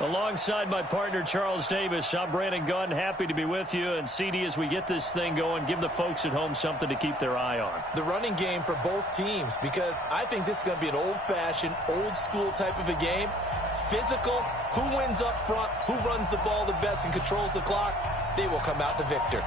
Alongside my partner, Charles Davis, I'm Brandon Gunn. Happy to be with you. And, CD, as we get this thing going, give the folks at home something to keep their eye on. The running game for both teams, because I think this is going to be an old-fashioned, old-school type of a game. Physical, who wins up front, who runs the ball the best and controls the clock, they will come out the victor.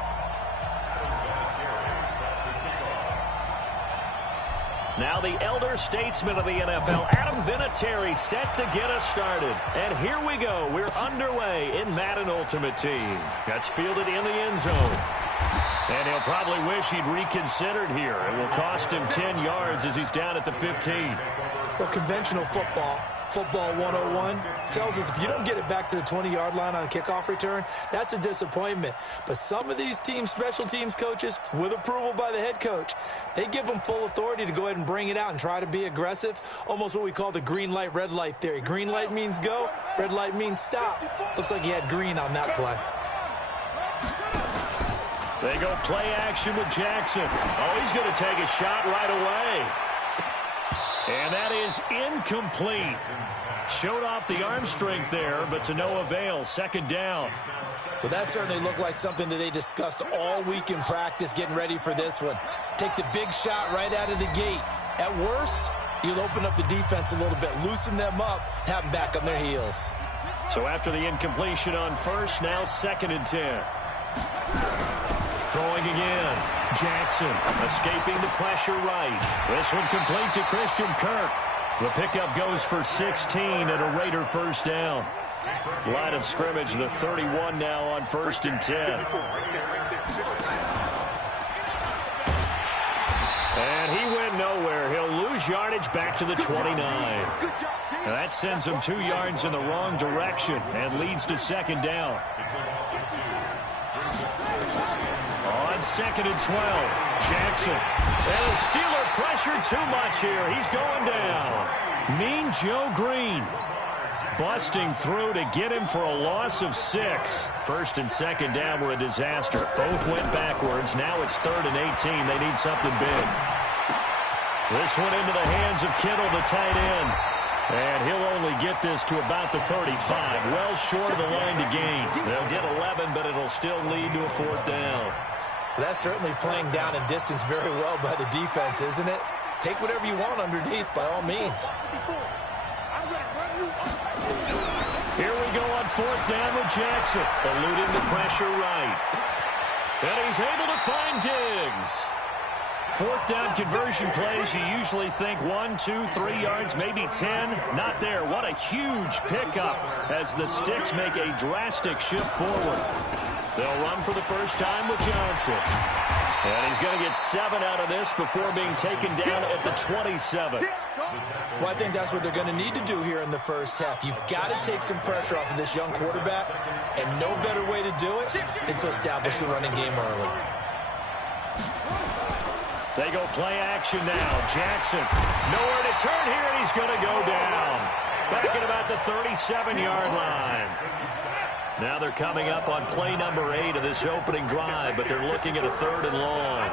Now the elder statesman of the NFL, Adam Vinatieri, set to get us started. And here we go. We're underway in Madden Ultimate Team. That's fielded in the end zone. And he'll probably wish he'd reconsidered here. It will cost him 10 yards as he's down at the 15. Well, conventional football 101, tells us if you don't get it back to the 20-yard line on a kickoff return, that's a disappointment. But some of these special teams coaches, with approval by the head coach, they give them full authority to go ahead and bring it out and try to be aggressive, almost what we call the green light, red light theory. Green light means go, red light means stop. Looks like he had green on that play. They go play action with Jackson. Oh, he's going to take a shot right away. And that is incomplete. Showed off the arm strength there, but to no avail. Second down. Well, that certainly looked like something that they discussed all week in practice getting ready for this one. Take the big shot right out of the gate. At worst, you'll open up the defense a little bit, loosen them up, have them back on their heels. So after the incompletion on first, now 2nd and 10. Throwing again. Jackson escaping the pressure right. This one complete to Christian Kirk. The pickup goes for 16 and a Raider first down. Line of scrimmage, the 31 now on 1st and 10. And he went nowhere. He'll lose yardage back to the 29. And that sends him 2 yards in the wrong direction and leads to 2nd down. On 2nd and 12, Jackson. And the Steeler pressure too much here. He's going down. Mean Joe Green busting through to get him for a loss of 6. 1st and 2nd down were a disaster. Both went backwards. Now it's 3rd and 18. They need something big. This one into the hands of Kittle, the tight end. And he'll only get this to about the 35. Well short of the line to gain. They'll get 11, but it'll still lead to a 4th down. That's certainly playing down in distance very well by the defense, isn't it? Take whatever you want underneath, by all means. Here we go on 4th down with Jackson, eluding the pressure right. And he's able to find Diggs. 4th down conversion plays, you usually think 1, 2, 3 yards, maybe 10. Not there. What a huge pickup as the Sticks make a drastic shift forward. They'll run for the first time with Johnson. And he's going to get 7 out of this before being taken down at the 27. Well, I think that's what they're going to need to do here in the first half. You've got to take some pressure off of this young quarterback, and no better way to do it than to establish the running game early. They go play action now. Jackson, nowhere to turn here, and he's going to go down. Back at about the 37-yard line. Now they're coming up on play number 8 of this opening drive, but they're looking at a 3rd and long.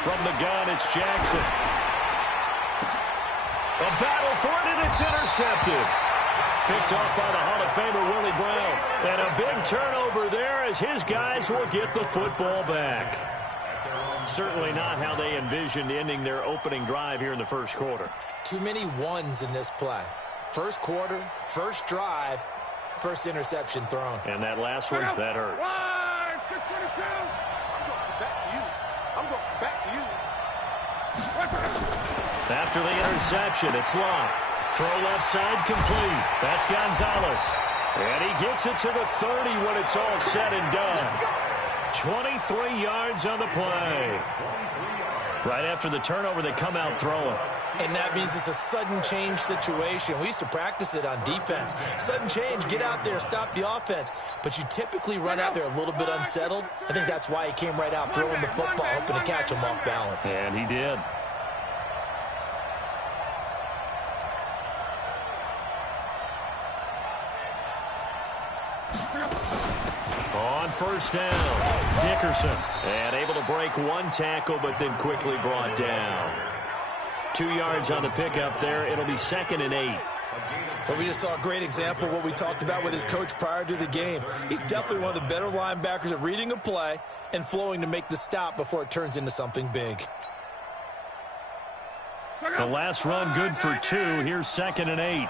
From the gun, it's Jackson. A battle for it, and it's intercepted. Picked off by the Hall of Famer Willie Brown. And a big turnover there as his guys will get the football back. Certainly not how they envisioned ending their opening drive here in the first quarter. Too many ones in this play. First quarter, first drive, first interception thrown. And that last one, that hurts. After the interception, it's locked. Throw left side complete. That's Gonzalez. And he gets it to the 30 when it's all said and done. 23 yards on the play. Right after the turnover, they come out throwing. And that means it's a sudden change situation. We used to practice it on defense. Sudden change, get out there, stop the offense. But you typically run out there a little bit unsettled. I think that's why he came right out throwing the football, hoping to catch him off balance. And he did. On first down, Dickerson. And able to break one tackle, but then quickly brought down. 2 yards on the pickup there. It'll be 2nd and 8. But we just saw a great example of what we talked about with his coach prior to the game. He's definitely one of the better linebackers at reading a play and flowing to make the stop before it turns into something big. The last run good for 2. Here's 2nd and 8.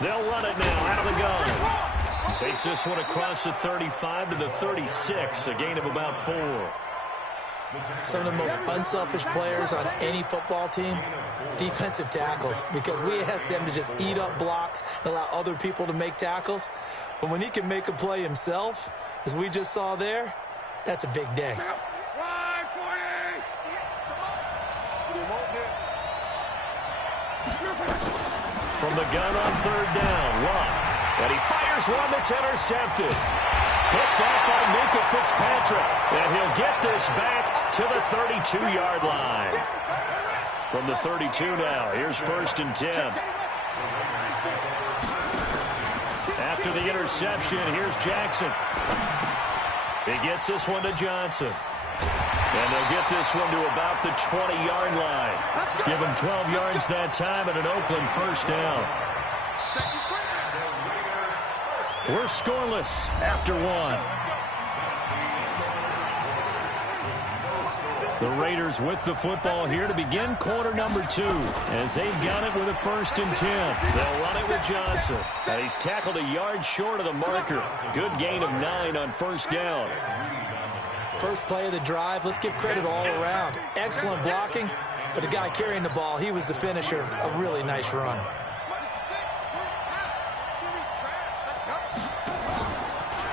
They'll run it now out of the gun. Takes this one across the 35 to the 36, a gain of about 4. Some of the most unselfish players on any football team, defensive tackles, because we ask them to just eat up blocks and allow other people to make tackles. But when he can make a play himself, as we just saw there, that's a big day. From the gun on 3rd down, Luck. And he fires one that's intercepted. Picked up by Minka Fitzpatrick. And he'll get this back to the 32-yard line. From the 32 now, here's 1st and 10. After the interception, here's Jackson. He gets this one to Johnson. And they'll get this one to about the 20-yard line. Give him 12 yards that time and an Oakland 1st down. We're scoreless after 1. The Raiders with the football here to begin quarter number 2. As they've got it with a 1st and 10. They'll run it with Johnson. And he's tackled a yard short of the marker. Good gain of 9 on 1st down. First play of the drive, let's give credit all around. Excellent blocking, but the guy carrying the ball, he was the finisher. A really nice run.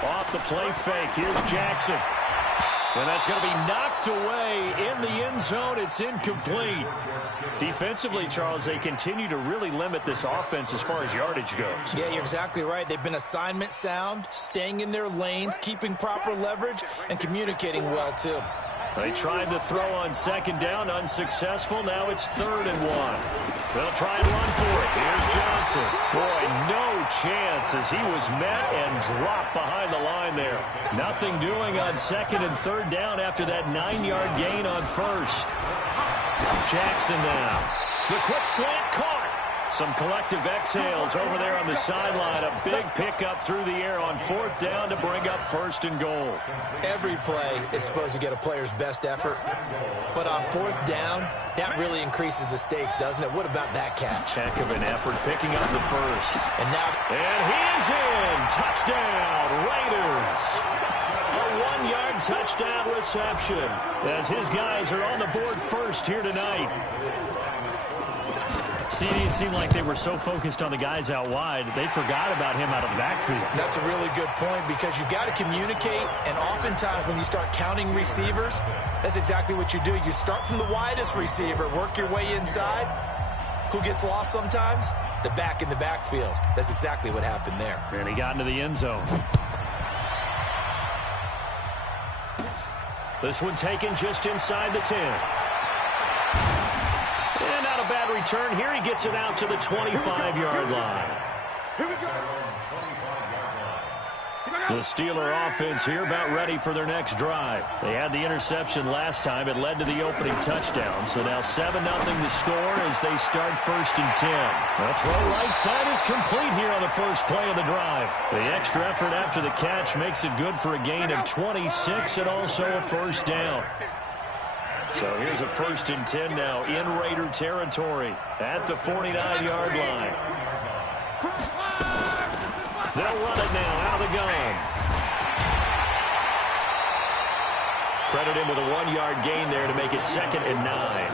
Off the play fake, here's Jackson. And that's going to be knocked away in the end zone. It's incomplete. Defensively, Charles, they continue to really limit this offense as far as yardage goes. Yeah, you're exactly right. They've been assignment sound, staying in their lanes, keeping proper leverage, and communicating well, too. They tried to throw on 2nd down, unsuccessful. Now it's 3rd and 1. They'll try and run for it. Here's Johnson. Boy, no chance as he was met and dropped behind the line there. Nothing doing on 2nd and 3rd down after that 9-yard gain on 1st. Jackson now. The quick slant caught. Some collective exhales over there on the sideline. A big pickup through the air on 4th down to bring up 1st and goal. Every play is supposed to get a player's best effort. But on 4th down, that really increases the stakes, doesn't it? What about that catch? Heck of an effort picking up the 1st. And he is in. Touchdown, Raiders. A 1-yard touchdown reception as his guys are on the board first here tonight. See, it seemed like they were so focused on the guys out wide, they forgot about him out of the backfield. That's a really good point because you've got to communicate, and oftentimes when you start counting receivers, that's exactly what you do. You start from the widest receiver, work your way inside. Who gets lost sometimes? The back in the backfield. That's exactly what happened there. And he got into the end zone. This one taken just inside the 10. And not a bad return here. He gets it out to the 25-yard line. The Steeler offense here about ready for their next drive. They had the interception last time. It led to the opening touchdown. So now 7-0 to score as they start 1st and 10. The throw right side is complete here on the first play of the drive. The extra effort after the catch makes it good for a gain of 26 and also a 1st down. So here's a 1st and 10 now in Raider territory at the 49-yard line. They'll run it now out of the gun. Credit him with a 1-yard gain there to make it 2nd and 9.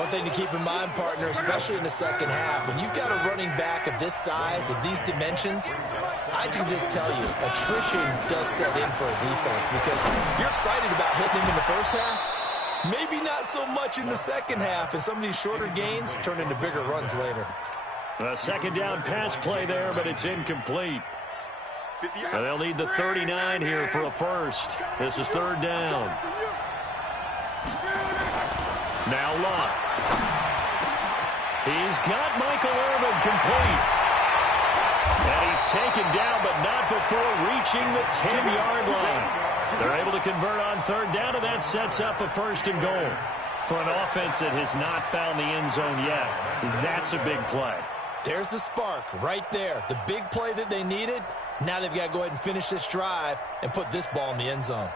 One thing to keep in mind, partner, especially in the second half, when you've got a running back of this size, of these dimensions, I can just tell you, attrition does set in for a defense because you're excited about hitting him in the first half. Maybe not so much in the second half, and some of these shorter gains turn into bigger runs later. A 2nd down pass play there, but it's incomplete. And they'll need the 39 here for a 1st. This is 3rd down. Now Luck. He's got Michael Irvin complete. He's taken down, but not before reaching the 10-yard line. They're able to convert on third down, and that sets up a first and goal. For an offense that has not found the end zone yet, that's a big play. There's the spark right there. The big play that they needed. Now they've got to go ahead and finish this drive and put this ball in the end zone.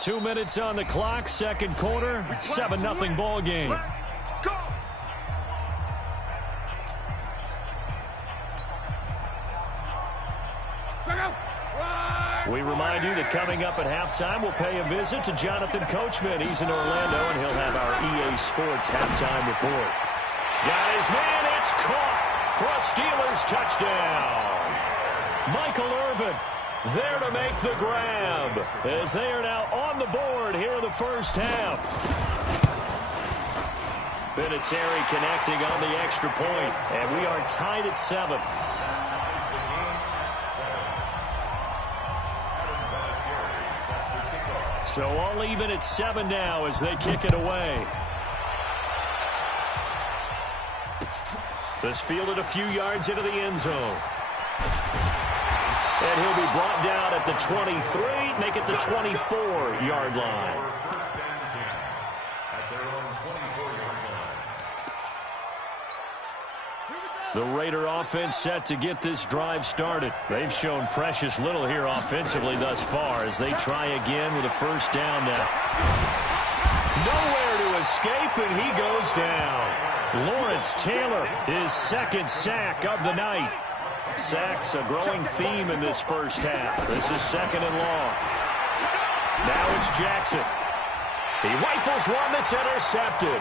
Two minutes on the clock, second quarter, 7-0 ball game. We remind you that coming up at halftime, we'll pay a visit to Jonathan Coachman. He's in Orlando, and he'll have our EA Sports halftime report. Got his man, it's caught for a Steelers touchdown. Michael Irvin there to make the grab, as they are now on the board here in the first half. Vinatieri connecting on the extra point, and we are tied at 7. So all even at 7 now as they kick it away. This fielded a few yards into the end zone. And he'll be brought down at the 23, make it the 24-yard line. The Raider offense set to get this drive started. They've shown precious little here offensively thus far as they try again with a first down now. Nowhere to escape, and he goes down. Lawrence Taylor, his second sack of the night. Sacks a growing theme in this first half. This is second and long. Now it's Jackson. He rifles one that's intercepted.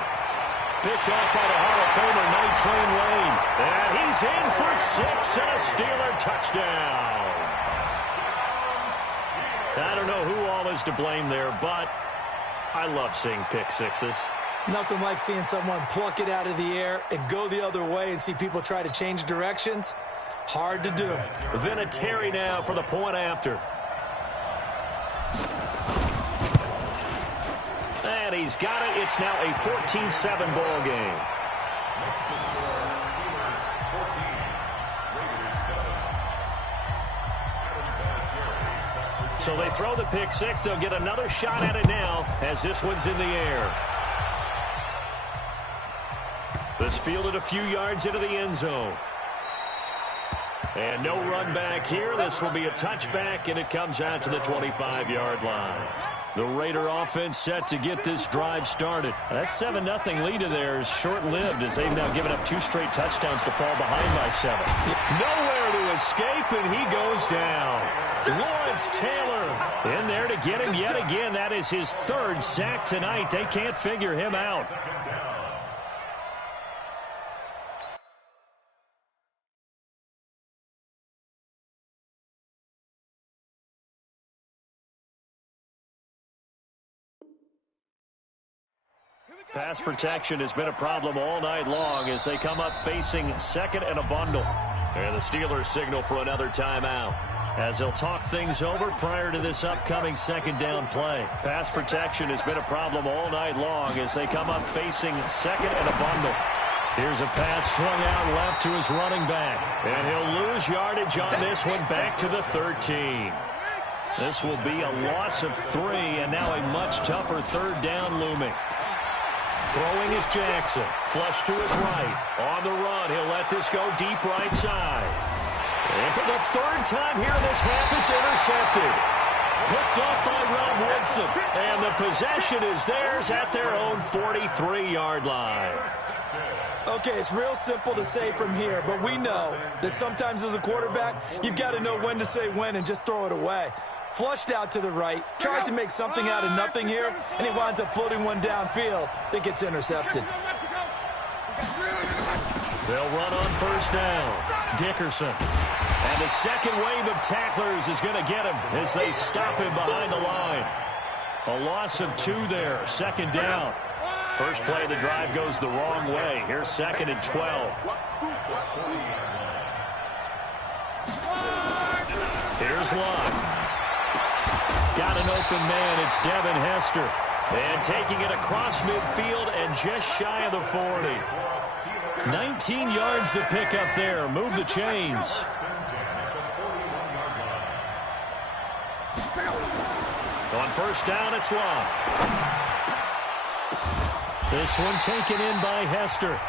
Picked off by the Hall of Famer, Night Train Lane. And he's in for 6 and a Steeler touchdown. I don't know who all is to blame there, but I love seeing pick sixes. Nothing like seeing someone pluck it out of the air and go the other way and see people try to change directions. Hard to do. Vinatieri now for the point after. And he's got it. It's now a 14-7 ball game. So they throw the pick six. They'll get another shot at it now as this one's in the air. This fielded a few yards into the end zone. And no run back here. This will be a touchback, and it comes out to the 25-yard line. The Raider offense set to get this drive started. That 7-0 lead of theirs short-lived as they've now given up 2 straight touchdowns to fall behind by 7. Nowhere to escape, and he goes down. Lawrence Taylor in there to get him yet again. That is his 3rd sack tonight. They can't figure him out. Pass protection has been a problem all night long as they come up facing second and a bundle. And the Steelers signal for another timeout as they'll talk things over prior to this upcoming second down play. Pass protection has been a problem all night long as they come up facing second and a bundle. Here's a pass swung out left to his running back. And he'll lose yardage on this one back to the 13. This will be a loss of 3 and now a much tougher third down looming. Throwing is Jackson. Flush to his right. On the run, he'll let this go deep right side. And for the 3rd time here in this half, it's intercepted. Picked up by Rob Woodson. And the possession is theirs at their own 43-yard line. Okay, it's real simple to say from here, but we know that sometimes as a quarterback, you've got to know when to say when and just throw it away. Flushed out to the right, tries to make something out of nothing here, and he winds up floating one downfield that gets intercepted. They'll run on first down. Dickerson. And the second wave of tacklers is going to get him as they stop him behind the line. A loss of 2 there, second down. First play of the drive goes the wrong way. Here's second and 12. Here's Lund. Got an open man. It's Devin Hester. And taking it across midfield and just shy of the 40. 19 yards to pick up there. Move the chains. On first down, it's Love. This one taken in by Hester.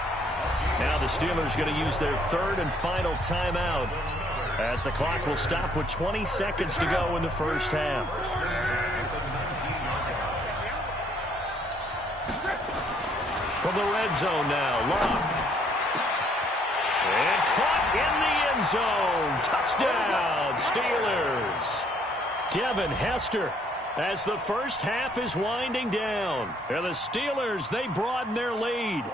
Now the Steelers going to use their third and final timeout, as the clock will stop with 20 seconds to go in the first half. From the red zone now, Love. And caught in the end zone. Touchdown, Steelers. Devin Hester, as the first half is winding down. And the Steelers, they broaden their lead.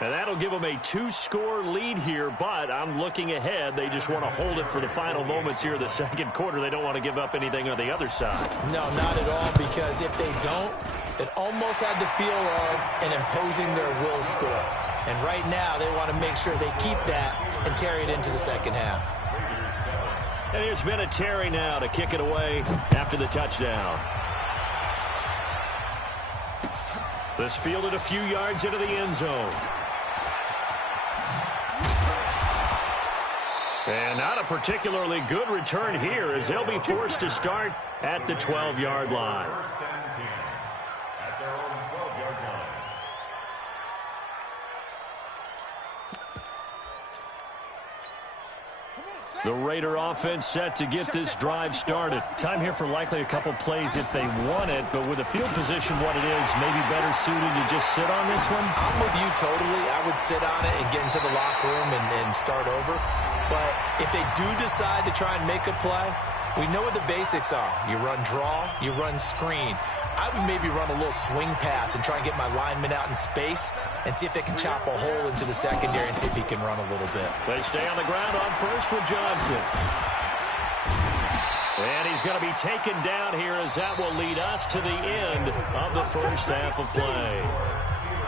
And that'll give them a 2-score lead here, but I'm looking ahead. They just want to hold it for the final moments here of the second quarter. They don't want to give up anything on the other side. No, not at all, because if they don't, it almost had the feel of an imposing their will score. And right now, they want to make sure they keep that and carry it into the second half. And here's Vinatieri now to kick it away after the touchdown. This fielded a few yards into the end zone. And not a particularly good return here, as they'll be forced to start at the 12-yard line. The Raider offense set to get this drive started. Time here for likely a couple plays if they want it, but with the field position what it is, maybe better suited to just sit on this one? I'm with you totally. I would sit on it and get into the locker room and start over. But if they do decide to try and make a play, we know what the basics are. You run draw, you run screen. I would maybe run a little swing pass and try and get my lineman out in space and see if they can chop a hole into the secondary and see if he can run a little bit. They stay on the ground on first with Johnson. And he's going to be taken down here, as that will lead us to the end of the first half of play.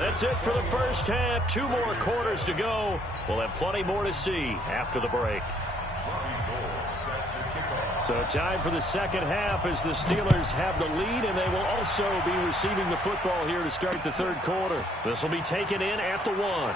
That's it for the first half. 2 more quarters to go. We'll have plenty more to see after the break. So time for the second half as the Steelers have the lead, and they will also be receiving the football here to start the third quarter. This will be taken in at the 1.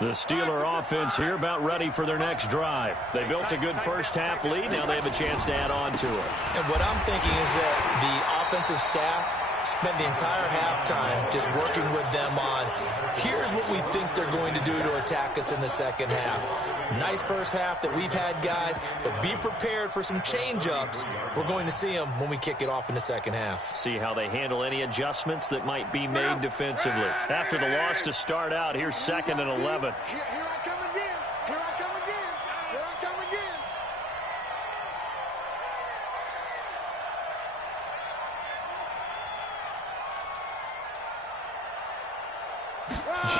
The Steeler offense here about ready for their next drive. They built a good first half lead. Now they have a chance to add on to it. And what I'm thinking is that the offensive staff spent the entire halftime just working with them on, here's what we think they're going to do to attack us in the second half. Nice first half that we've had, guys, but be prepared for some change-ups. We're going to see them when we kick it off in the second half. See how they handle any adjustments that might be made defensively. After the loss to start out, here's 2nd and 11. Here I come again. Here I come again. Here I come again.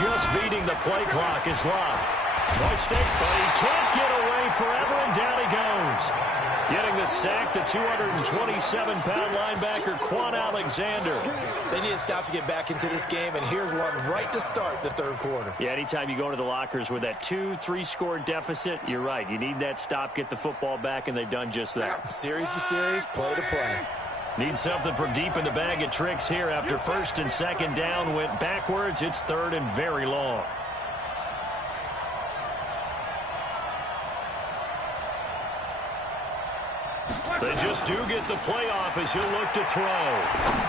Just beating the play clock is Love. Mistake, but he can't get away forever, and down he goes. Getting the sack, the 227-pound linebacker, Quan Alexander. They need to stop to get back into this game, and here's one right to start the third quarter. Yeah, anytime you go into the lockers with that 2-3-score deficit, you're right. You need that stop, get the football back, and they've done just that. Series to series, play to play. Need something from deep in the bag of tricks here after first and second down went backwards. It's third and very long. They just do get the playoff as he'll look to throw.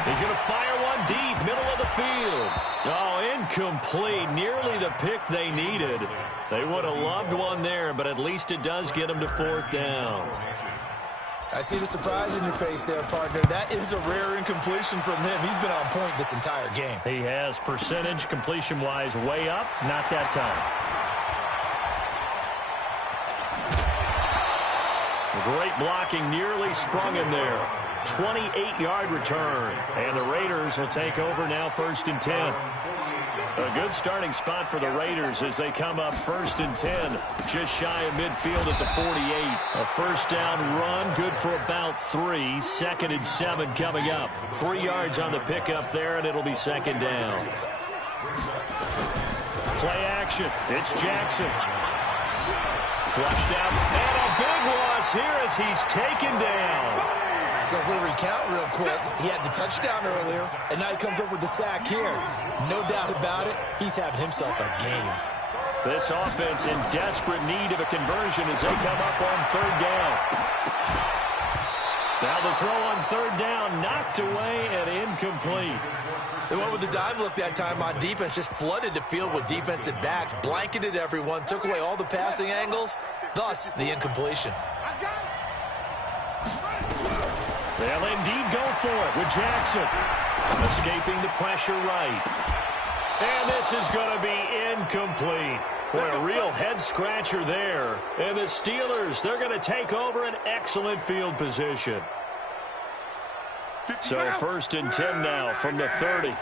He's going to fire one deep, middle of the field. Oh, incomplete. Nearly the pick they needed. They would have loved one there, but at least it does get them to 4th down. I see the surprise in your face there, partner. That is a rare incompletion from him. He's been on point this entire game. He has percentage completion-wise way up, not that time. Great blocking, nearly sprung him there. 28-yard return. And the Raiders will take over now 1st and 10. A good starting spot for the Raiders as they come up 1st and 10, just shy of midfield at the 48. A first down run, good for about 3. 2nd and 7 coming up. 3 yards on the pickup there, and it'll be 2nd down. Play action. It's Jackson. Flushed out, and a big loss here as he's taken down. So if we recount real quick, he had the touchdown earlier, and now he comes up with the sack here. No doubt about it, he's having himself a game. This offense in desperate need of a conversion as they come up on 3rd down. Now the throw on 3rd down, knocked away and incomplete. They went with the dime look that time on defense, just flooded the field with defensive backs, blanketed everyone, took away all the passing angles, thus the incompletion. They'll indeed go for it with Jackson. Escaping the pressure right. And this is going to be incomplete. Boy, a real head-scratcher there. And the Steelers, they're going to take over an excellent field position. So 1st and 10 now from the 30.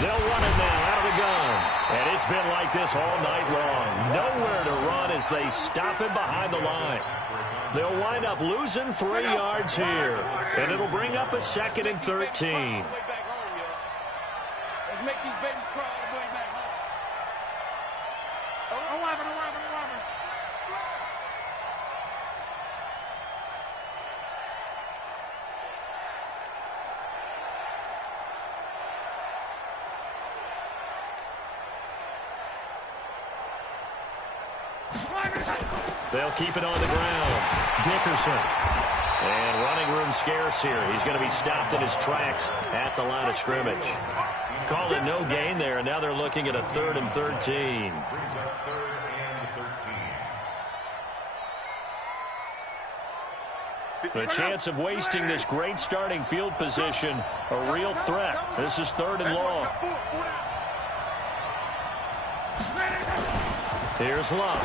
They'll run it now out of the gun. And it's been like this all night long. Nowhere to run as they stop him behind the line. They'll wind up losing 3 yards here. And it'll bring up a 2nd and 13. Let's make these babies crawl all the way back home. 11. They'll keep it on the ground. Dickerson. And running room scarce here. He's going to be stopped in his tracks at the line of scrimmage. Called it no gain there, and now they're looking at a 3rd and 13. The chance of wasting this great starting field position, a real threat. This is 3rd and long. Here's Love.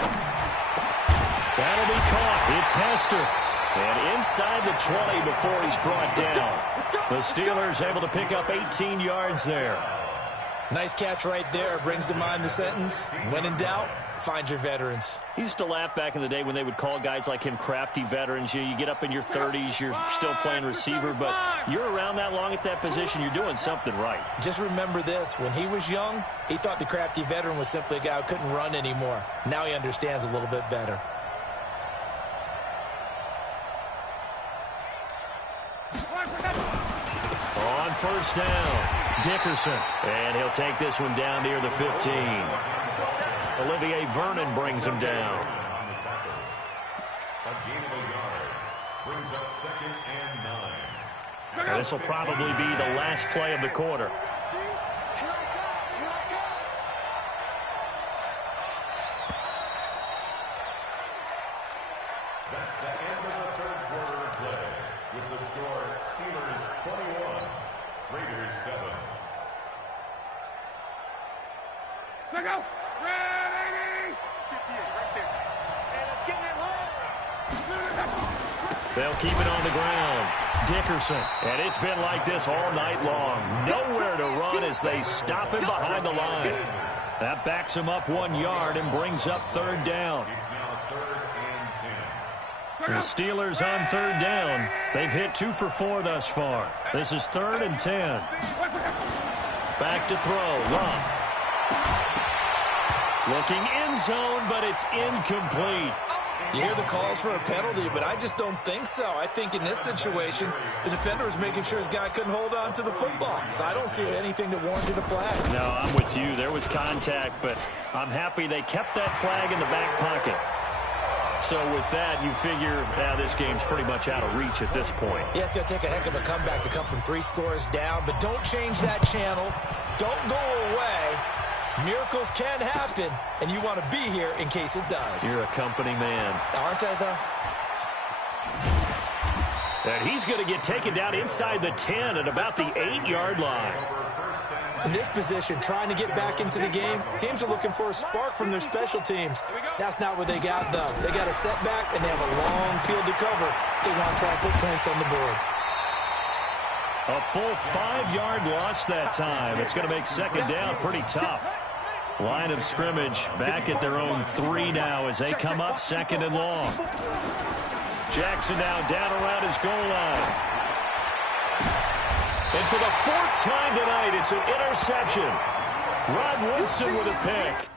That'll be caught. It's Hester. And inside the 20 before he's brought down. The Steelers able to pick up 18 yards there. Nice catch right there. Brings to mind the sentence, when in doubt, find your veterans. He used to laugh back in the day when they would call guys like him crafty veterans. You get up in your 30s, you're still playing receiver, but you're around that long at that position, you're doing something right. Just remember this. When he was young, he thought the crafty veteran was simply a guy who couldn't run anymore. Now he understands a little bit better. On 1st down, Dickerson. And he'll take this one down near the 15. Olivier Vernon brings him down. And this will probably be the last play of the quarter. That's the end of the 3rd quarter of play. With the score, Steelers 21, Raiders 7. So go. Ready. 58 right there. And let's get that home. They'll keep it on the ground. Dickerson. And it's been like this all night long. Nowhere to run as they stop him behind the line. That backs him up 1 yard and brings up 3rd down. It's now 3rd and 10. The Steelers on 3rd down. They've hit 2 for 4 thus far. This is 3rd and 10. Back to throw. Love. Looking end zone, but it's incomplete. You hear the calls for a penalty, but I just don't think so. I think in this situation, the defender was making sure his guy couldn't hold on to the football. So I don't see anything that warranted a flag. No, I'm with you. There was contact, but I'm happy they kept that flag in the back pocket. So with that, you figure this game's pretty much out of reach at this point. Yeah, it's going to take a heck of a comeback to come from 3 scores down, but don't change that channel. Don't go away. Miracles can happen, and you want to be here in case it does. You're a company man. Aren't I, though? And he's going to get taken down inside the 10 at about the 8-yard line. In this position, trying to get back into the game, teams are looking for a spark from their special teams. That's not what they got, though. They got a setback, and they have a long field to cover if they want to try and put points on the board. A full 5-yard loss that time. It's going to make second down pretty tough. Line of scrimmage back at their own 3 now as they come up second and long. Jackson now down around his goal line. And for the 4th time tonight, it's an interception. Rod Woodson with a pick.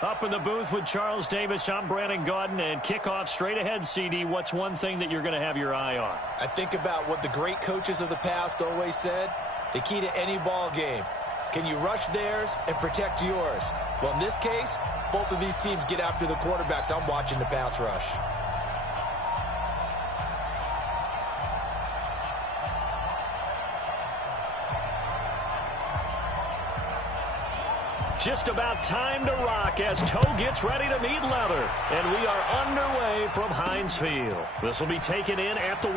Up in the booth with Charles Davis, I'm Brandon Gaudin, and kickoff straight ahead, CD. What's one thing that you're going to have your eye on? I think about what the great coaches of the past always said. The key to any ball game. Can you rush theirs and protect yours? Well, in this case, both of these teams get after the quarterbacks. I'm watching the pass rush. Just about time to rock as Toe gets ready to meet leather. And we are underway from Heinz Field. This will be taken in at the 1.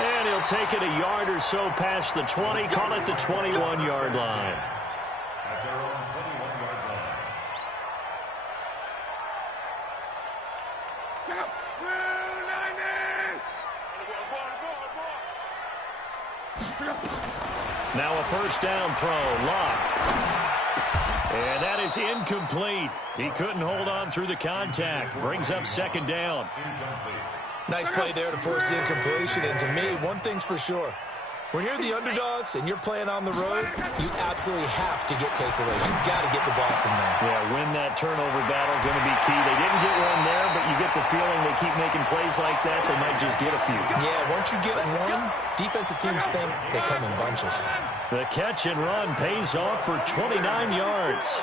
And he'll take it a yard or so past the 20, call it the 21-yard line. At their own 21-yard line. Check out. Blue 90. Check out. Now a first down throw, Locke. And that is incomplete. He couldn't hold on through the contact. Brings up second down. Nice play there to force the incompletion. And to me, one thing's for sure. When you're the underdogs and you're playing on the road, you absolutely have to get takeaways. You've got to get the ball from them. Yeah, win that turnover battle, going to be key. They didn't get one there, but you get the feeling they keep making plays like that, they might just get a few. Yeah, once you get one, defensive teams think they come in bunches. The catch and run pays off for 29 yards.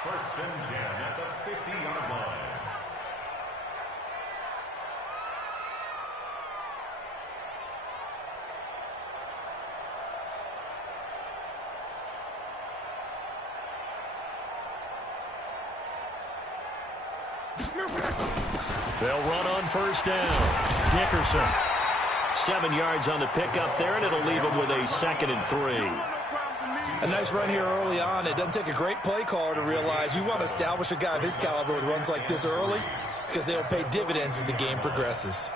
First and 10 at the 50-yard line. They'll run on first down. Dickerson. 7 yards on the pickup there, and it'll leave him with a 2nd and 3. A nice run here early on. It doesn't take a great play caller to realize you want to establish a guy of his caliber with runs like this early because they'll pay dividends as the game progresses.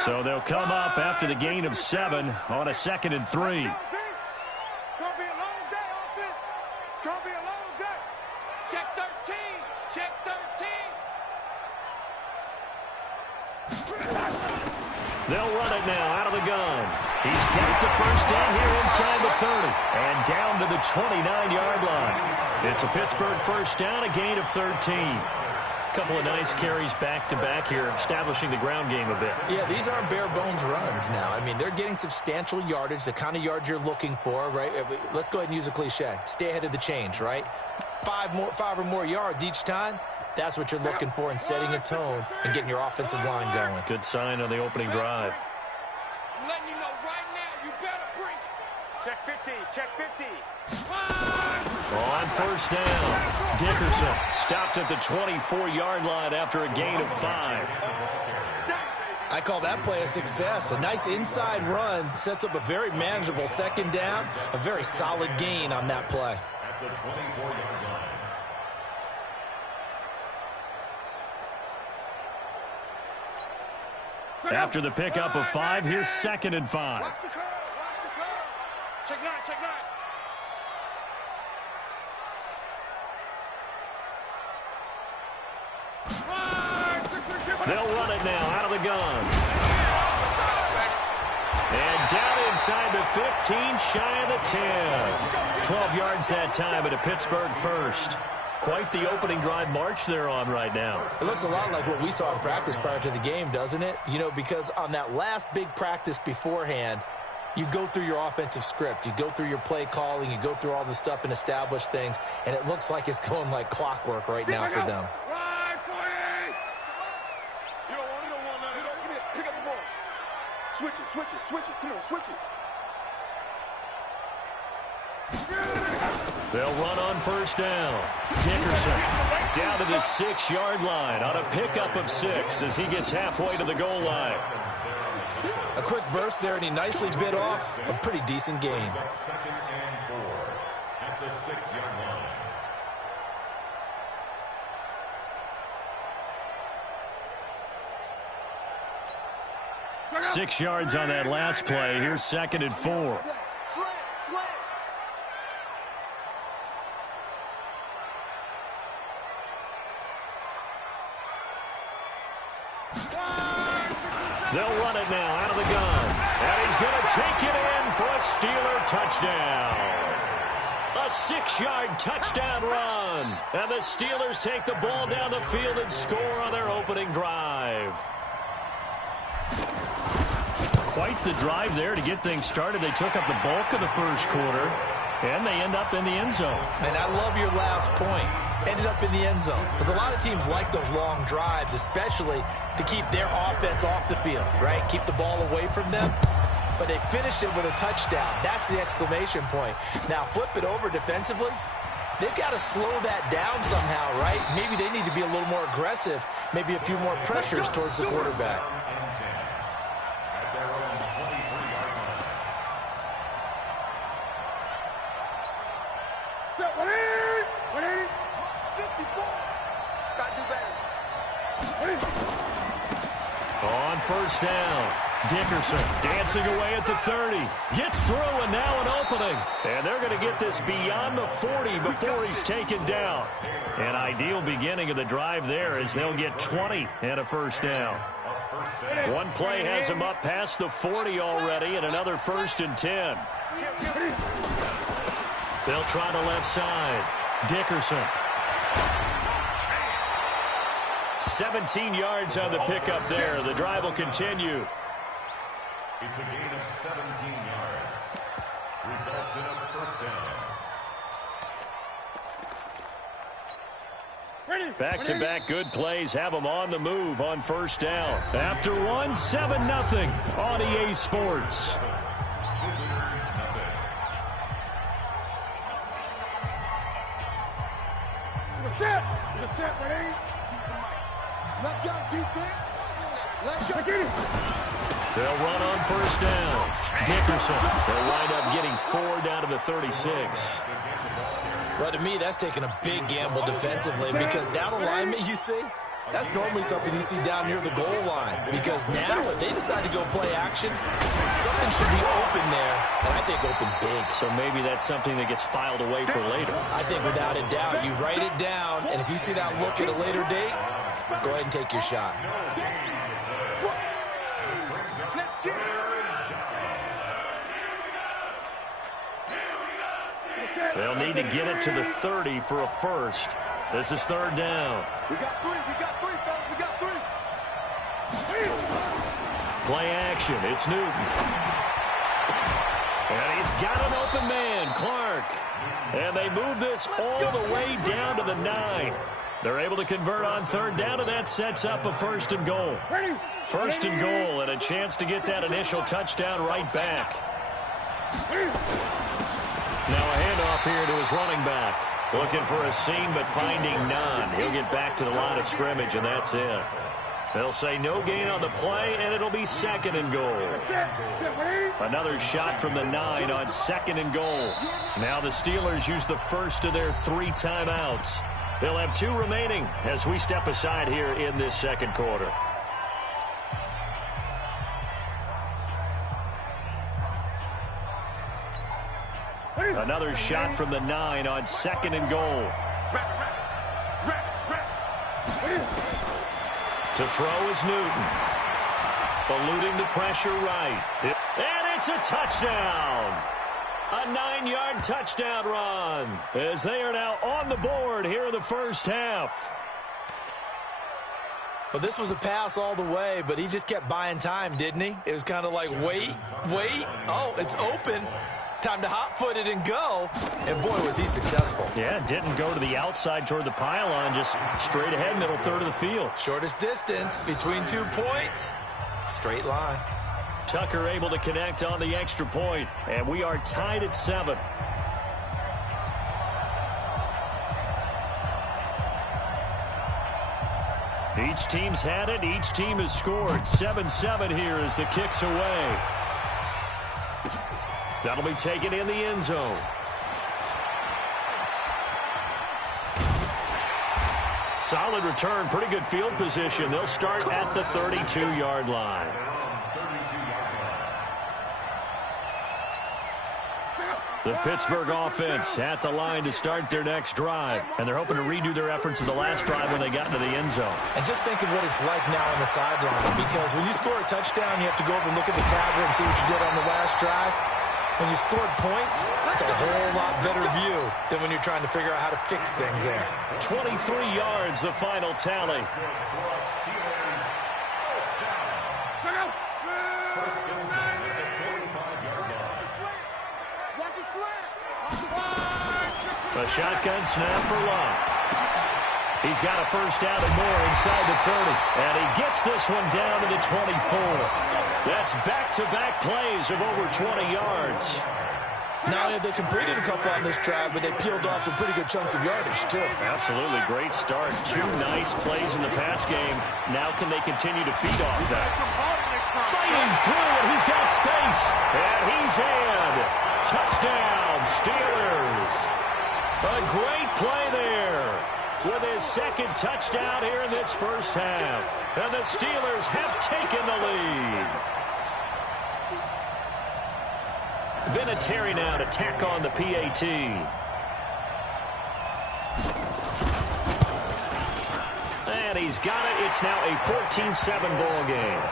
So they'll come up after the gain of 7 on a 2nd and 3. It's going to be a long day, offense. It's going to be a long day. Check 13. Check 13. They'll run it now out of the gun. He's got the first down here inside the 30 and down to the 29-yard line. It's a Pittsburgh first down, a gain of 13. A couple of nice carries back-to-back here, establishing the ground game a bit. Yeah, these aren't bare-bones runs now. I mean, they're getting substantial yardage, the kind of yards you're looking for, right? Let's go ahead and use a cliche. Stay ahead of the change, right? 5 or more yards each time. That's what you're looking for in setting a tone and getting your offensive line going. Good sign on the opening drive. I'm letting you know right now, you better bring it. Check 50. Check 50. On first down, Dickerson stopped at the 24-yard line after a gain of 5. I call that play a success. A nice inside run sets up a very manageable second down, a very solid gain on that play. At the 24-yard line. After the pickup of 5, here's 2nd and 5. Watch the curve. Watch the curve. Check 9. Check 9. They'll run it now out of the gun. And down inside the 15, shy of the 10. 12 yards that time at a Pittsburgh first. Quite the opening drive march they're on right now. It looks a lot like what we saw in practice prior to the game, doesn't it? You know, because on that last big practice beforehand, you go through your offensive script. You go through your play calling. You go through all the stuff and establish things. And it looks like it's going like clockwork right now for them. Right, 40. You don't want it. Pick up the ball. Switch it. Come on, switch it. They'll run on first down. Dickerson down to the 6-yard line on a pickup of 6 as he gets halfway to the goal line. A quick burst there, and he nicely bit off a pretty decent gain. 2nd and 4 at the 6-yard line. 6 yards on that last play. Here's 2nd and 4. Slant. They'll run it now out of the gun. And he's going to take it in for a Steeler touchdown. A 6-yard touchdown run. And the Steelers take the ball down the field and score on their opening drive. Quite the drive there to get things started. They took up the bulk of the first quarter, and they end up in the end zone. And I love your last point. Ended up in the end zone. Because a lot of teams like those long drives, especially to keep their offense off the field, right? Keep the ball away from them. But they finished it with a touchdown. That's the exclamation point. Now, flip it over defensively. They've got to slow that down somehow, right? Maybe they need to be a little more aggressive. Maybe a few more pressures towards the quarterback. On first down, Dickerson dancing away at the 30. Gets through and now an opening. And they're going to get this beyond the 40 before he's taken down. An ideal beginning of the drive there as they'll get 20 and a first down. One play has him up past the 40 already and another 1st and 10. They'll try the left side. Dickerson. 17 yards on the pickup there. The drive will continue. It's a gain of 17 yards. Results in a first down. Back-to-back good plays have them on the move on first down. After one, 7-0 on EA Sports. Let's go, defense. Let's go. They'll run on first down. Dickerson. They'll wind up getting 4 down to the 36. Well, to me, that's taking a big gamble defensively because that alignment you see, that's normally something you see down near the goal line. Because now, if they decide to go play action, something should be open there, and I think open big. So maybe that's something that gets filed away for later. I think without a doubt, you write it down, and if you see that look at a later date, go ahead and take your shot. They'll need to get it to the 30 for a first. This is 3rd down. We got 3, fellas. We got 3. Play action. It's Newton. And he's got an open man, Clark. And they move this all the way down to the 9. They're able to convert on 3rd down, and that sets up a 1st and goal. 1st and goal, and a chance to get that initial touchdown right back. Now a handoff here to his running back. Looking for a seam, but finding none. He'll get back to the line of scrimmage, and that's it. They'll say no gain on the play, and it'll be 2nd and goal. Another shot from the 9 on 2nd and goal. Now the Steelers use the first of their 3 timeouts. They'll have 2 remaining as we step aside here in this 2nd quarter. Another shot from the 9 on 2nd and goal. To throw is Newton. Eluding the pressure right. And it's a touchdown. A 9-yard touchdown run as they are now on the board here in the first half. Well, this was a pass all the way, but he just kept buying time, didn't he? It was kind of like, wait. Oh, it's open. Time to hot-foot it and go. And, boy, was he successful. Yeah, didn't go to the outside toward the pylon, just straight ahead, middle third of the field. Shortest distance between 2 points. Straight line. Tucker able to connect on the extra point, and we are tied at 7. Each team's had it. Each team has scored. 7-7 here as the kick's away. That'll be taken in the end zone. Solid return. Pretty good field position. They'll start at the 32-yard line. The Pittsburgh offense at the line to start their next drive. And they're hoping to redo their efforts of the last drive when they got into the end zone. And just think of what it's like now on the sideline. Because when you score a touchdown, you have to go over and look at the tablet and see what you did on the last drive. When you scored points, it's a whole lot better view than when you're trying to figure out how to fix things there. 23 yards, the final tally. A shotgun snap for Love. He's got a first down and more inside the 30. And he gets this one down to the 24. That's back-to-back plays of over 20 yards. Now, they completed a couple on this drive, but they peeled off some pretty good chunks of yardage, too. Absolutely. Great start. 2 nice plays in the pass game. Now can they continue to feed off that? Fighting through, and he's got space. And he's in. Touchdown, Steelers. A great play there with his second touchdown here in this first half. And the Steelers have taken the lead. Vinatieri now to tack on the PAT. And he's got it. It's now a 14-7 ball game.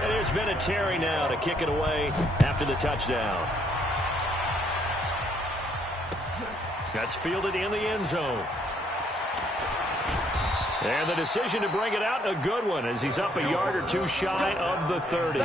And there's Vinatieri now to kick it away after the touchdown. That's fielded in the end zone. And the decision to bring it out, a good one, as he's up a yard or two shy of the 30.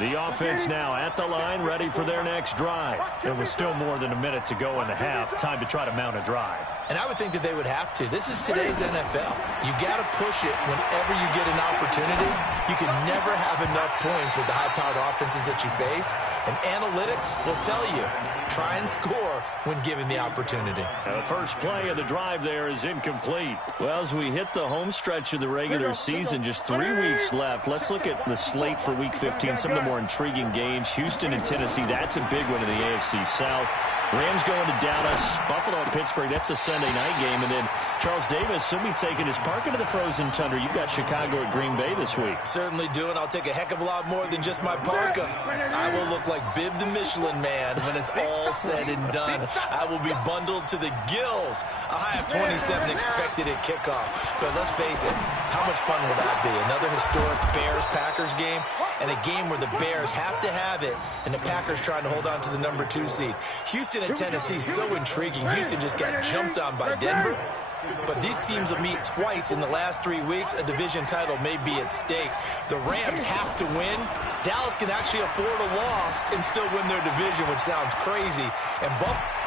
The offense now at the line, ready for their next drive. There was still more than a minute to go in the half. Time to try to mount a drive. And I would think that they would have to. This is today's NFL. You got to push it whenever you get an opportunity. You can never have enough points with the high-powered offenses that you face. And analytics will tell you, try and score when given the opportunity. The first play of the drive there is incomplete. Well, as we hit the home stretch of the regular season, just 3 weeks left. Let's look at the slate for Week 15. Some of the more intriguing games. Houston and Tennessee, that's a big one in the AFC South. Rams going to Dallas. Buffalo and Pittsburgh, that's a Sunday night game. And then Charles Davis will be taking his park into the frozen tundra. You've got Chicago at Green Bay this week. Certainly do, and I'll take a heck of a lot more than just my parka. I will look like Bib the Michelin Man when it's all said and done. I will be bundled to the gills. A high of 27 expected at kickoff. But let's face it, how much fun will that be? Another historic Bears-Packers game, and a game where the Bears have to have it, and the Packers trying to hold on to the number 2 seed. Houston and Tennessee, so intriguing. Houston just got jumped on by Denver. But these teams will meet twice in the last 3 weeks. A division title may be at stake. The Rams have to win. Dallas can actually afford a loss and still win their division, which sounds crazy. And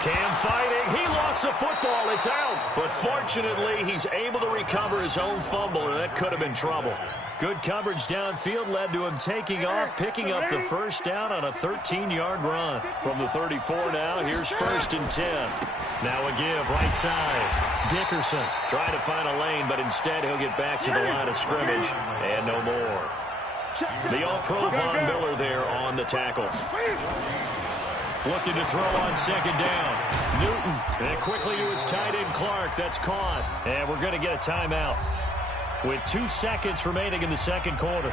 Cam fighting. He lost the football. It's out. But fortunately, he's able to recover his own fumble, and that could have been trouble. Good coverage downfield led to him taking off, picking up the first down on a 13-yard run. From the 34 now, here's 1st and 10. Now a give right side. Dickerson trying to find a lane, but instead he'll get back to the line of scrimmage and no more. The All-Pro Von Miller there on the tackle. Looking to throw on 2nd down. Newton, and quickly to his tight end Clark. That's caught. And we're going to get a timeout with 2 seconds remaining in the second quarter.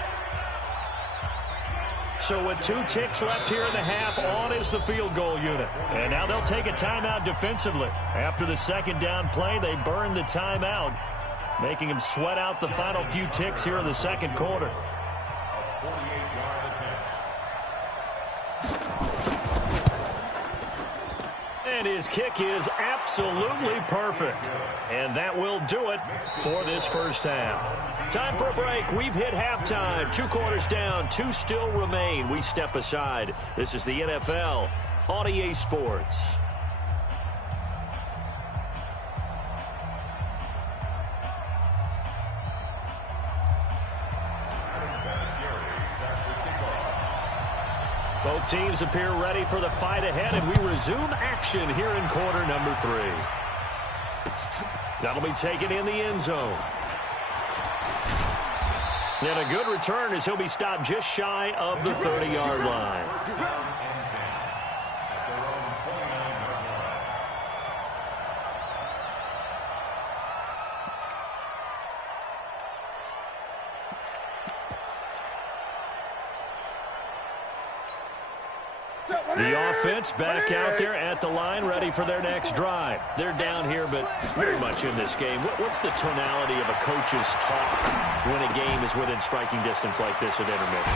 So with 2 ticks left here in the half, on is the field goal unit. And now they'll take a timeout defensively. After the 2nd down play, they burn the timeout, making them sweat out the final few ticks here in the second quarter. And his kick is absolutely perfect. And that will do it for this first half. Time for a break. We've hit halftime. 2 quarters down. 2 still remain. We step aside. This is the NFL on EA Sports. Both teams appear ready for the fight ahead, and we resume action here in quarter number 3. That'll be taken in the end zone. And a good return as he'll be stopped just shy of the 30-yard line. The offense back out there at the line, ready for their next drive. They're down here, but very much in this game. What's the tonality of a coach's talk when a game is within striking distance like this at intermission?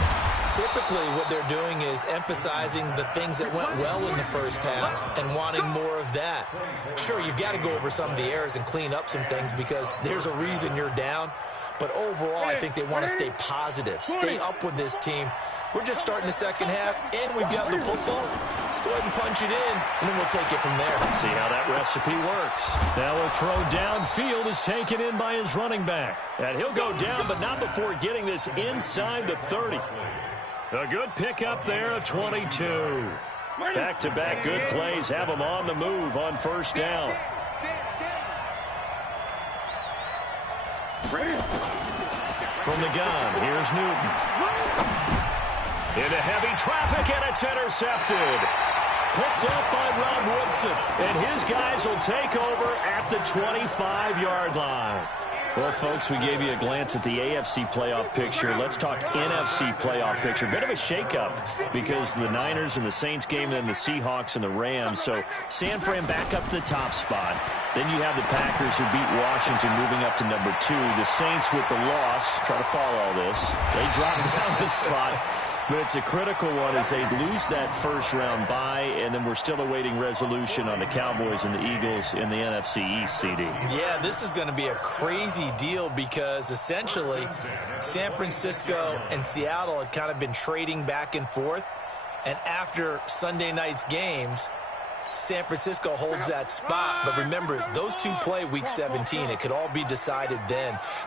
Typically, what they're doing is emphasizing the things that went well in the first half and wanting more of that. Sure, you've got to go over some of the errors and clean up some things because there's a reason you're down. But overall, I think they want to stay positive, stay up with this team. We're just starting the second half, and we've got the football. Let's go ahead and punch it in, and then we'll take it from there. See how that recipe works. Now a throw downfield is taken in by his running back. And he'll go down, but not before getting this inside the 30. A good pickup there, a 22. Back-to-back good plays have him on the move on first down. From the gun, here's Newton. Into heavy traffic, and it's intercepted. Picked up by Rob Woodson, and his guys will take over at the 25-yard line. Well, folks, we gave you a glance at the AFC playoff picture. Let's talk NFC playoff picture. Bit of a shakeup because the Niners and the Saints game, then the Seahawks and the Rams. So San Fran back up to the top spot. Then you have the Packers who beat Washington moving up to number 2. The Saints with the loss, try to follow all this. They dropped down this spot. But it's a critical one as they lose that first-round bye, and then we're still awaiting resolution on the Cowboys and the Eagles in the NFC East, CD. Yeah, this is going to be a crazy deal because essentially San Francisco and Seattle had kind of been trading back and forth. And after Sunday night's games, San Francisco holds that spot. But remember, those two play Week 17. It could all be decided then. The